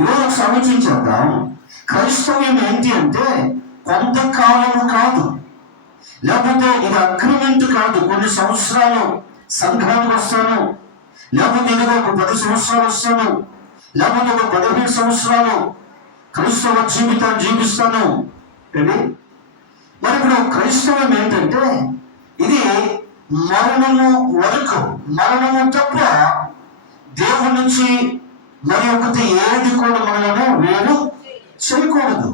ఈరోజు ఒకసారి ఆలోచించేద్దాం క్రైస్తవ్యం ఏంటి అంటే కొంతకాలము కాదు. లేకపోతే ఇది అగ్రిమెంట్ కాదు. కొన్ని సంవత్సరాలు సంఘానికి వస్తాను. లేకపోతే ఇదిగో ఒక పది సంవత్సరాలు వస్తాను. లేకపోతే ఒక పదిహేను సంవత్సరాలు క్రైస్తవ జీవితాన్ని జీవిస్తాను. ఏంటి మరి ఇప్పుడు క్రైస్తవం ఏంటంటే ఇది మరణము వరకు మరణము తప్ప దేవుడి నుంచి మరి ఒకటి ఏది కూడా మనలను వేరు చేయకూడదు.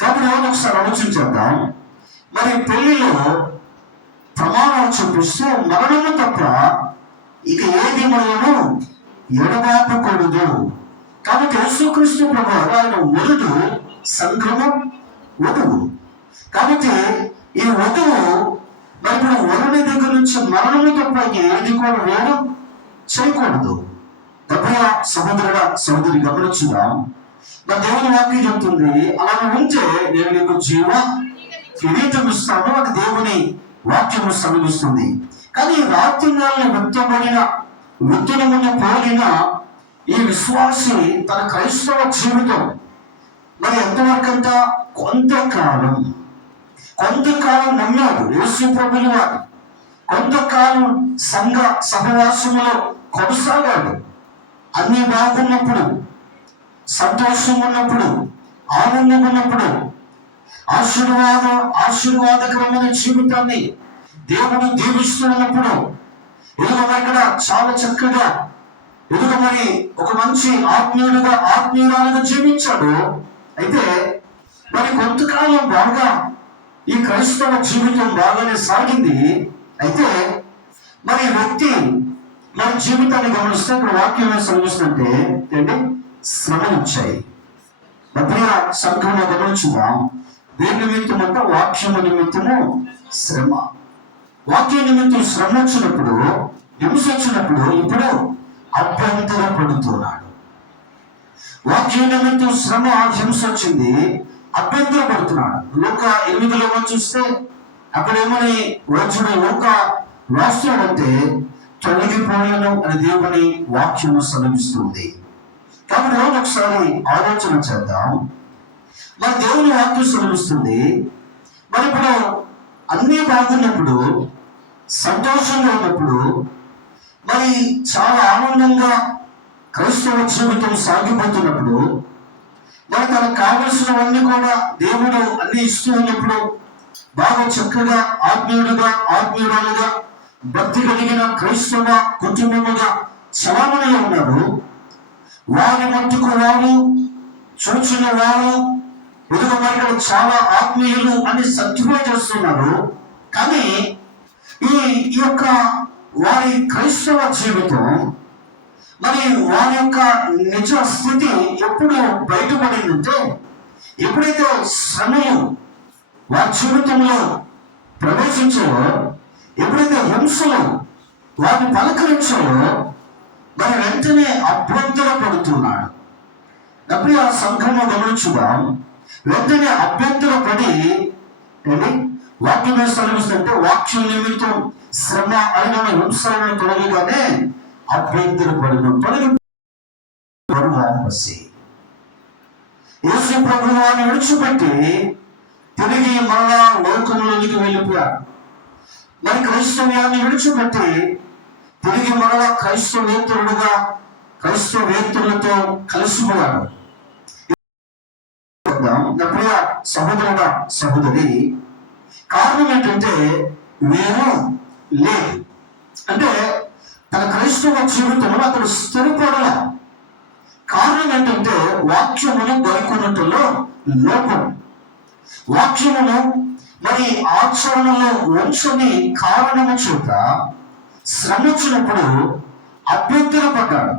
కాబట్టి ఏమో ఒకసారి ఆలోచించేద్దాం మరి పెళ్ళిలో ప్రమాణాలు చూపిస్తూ మరణము తప్ప ఇక ఏది మనలను ఎడబాపకూడదు. కాబట్టి యేసుక్రీస్తు ప్రభు ఆయన వరుడు సంక్రమం వధువు. కాబట్టి ఈ వధువు మరి ఇప్పుడు వరుని దగ్గర నుంచి మరణము తప్ప ఏది కూడా వేరు చేయకూడదు. డబ్బుల సహోదరుడ సహోదరి గమనించుదాం నా దేవుని వాక్యం చెప్తుంది అలా ఉంటే నేను నీకు జీవ కిరీటం అది దేవుని వాక్యము సమగిస్తుంది కానీ రాత్రినాలను వ్యక్తపడిన ఉద్యమమును పోలిన ఈ విశ్వాసి తన క్రైస్తవ జీవితం మరి ఎంతవరకు అంట కొంతకాలం. కొంతకాలం నమ్మాడు యేసు ప్రభులు వారు. కొంతకాలం సంఘ సహవాసములో కొనసాగాడు. అన్ని బాగున్నప్పుడు సంతోషం ఉన్నప్పుడు ఆనందం ఉన్నప్పుడు ఆశీర్వాదం ఆశీర్వాదకరమైన జీవితాన్ని దేవుడు దీవిస్తూ ఉన్నప్పుడు ఇదిగో ఇక్కడ చాలా చక్కగా ఎదుగు మరి ఒక మంచి ఆత్మీయుడుగా ఆత్మీయురాలుగా జీవించాడు. అయితే మరి కొంతకాలం బాగా ఈ క్రైస్తవ జీవితం బాగానే సాగింది. అయితే మరి వ్యక్తి మన జీవితాన్ని గమనిస్తే ఇక్కడ వాక్యం సంభవిస్తుంటే సంభవిస్తుందంటే ఏంటి శ్రమలు వచ్చాయి భద్ర సంఘంలో గమనించుదాం. దేని నిమిత్తం అంటే వాక్యము నిమిత్తము శ్రమ. వాక్య నిమిత్తం శ్రమ వచ్చినప్పుడు హింస వచ్చినప్పుడు ఇప్పుడు అభ్యంతర పడుతున్నాడు. వాక్య నిమిత్తం శ్రమ హింస వచ్చింది అభ్యంతర పడుతున్నాడు. లోక ఎనిమిదిలో చూస్తే అక్కడ ఏమని వచ్చుడు లోక రాష్ట్రం అంటే తొలగిపోయాను అని దేవుని వాక్యము సెలవిస్తుంది. కాబట్టి రోజు ఒకసారి ఆలోచన చేద్దాం. మరి దేవుని వాక్యం సెలవిస్తుంది. మరి ఇప్పుడు అన్నీ బాగున్నప్పుడు సంతోషంగా ఉన్నప్పుడు మరి చాలా ఆనందంగా క్రైస్తవ జీవితం సాగిపోతున్నప్పుడు మరి తనకు కావలసినవన్నీ కూడా దేవుడు అన్ని ఇస్తూ ఉన్నప్పుడు బాగా చక్కగా ఆత్మీయుడుగా ఆత్మీయురాలుగా భక్తి కలిగిన క్రైస్తవ కుటుంబముగా చలామణి ఉన్నారు వారి మట్టుకు వారు చూచిన వారు ఎదుగు మరి చాలా ఆత్మీయులు అని సత్యమే చేస్తున్నారు. కానీ ఈ ఈ యొక్క వారి క్రైస్తవ జీవితం మరి వారి యొక్క నిజ స్థితి ఎప్పుడు బయటపడిందంటే ఎప్పుడైతే శ్రమలు వారి జీవితంలో ప్రవేశించావో ఎప్పుడైతే హింసలు వారిని పలకరించావో మరి వెంటనే అభ్యంతర పడుతున్నాడు డబ్బు ఆ సంఘంలో గమనించుదాం. వెంటనే అభ్యంతర పడి ఏంటి? వాక్యం మీద వాక్యం నిమిత్తం శ్రమ అయిన హింసలను తొలగిగానే అభ్యంతర పడిన తొలగి వాపసి. యేసు ప్రభు వారిని విడిచిపెట్టి తిరిగి మరలా లోకంలోనికి వెళ్ళిపోయాడు. మరి క్రైస్తవ్యాన్ని విడిచిపెట్టి తిరిగి మరలా క్రైస్తవేతరుడుగా క్రైస్తవేతరులతో కలిసిపోయాడు నా ప్రియ సహోదరుడ సహోదరి కారణం ఏంటంటే నేను లేదు అంటే తన క్రైస్తవ జీవితంలో అతడు స్థిరపడల. కారణం ఏంటంటే వాక్యమును గైకొన్నట్టులో లోపం. వాక్యమును మరి ఆచరణలో ఉంచని కారణము చూత శ్రమ వచ్చినప్పుడు అభ్యంతరపడ్డాడు.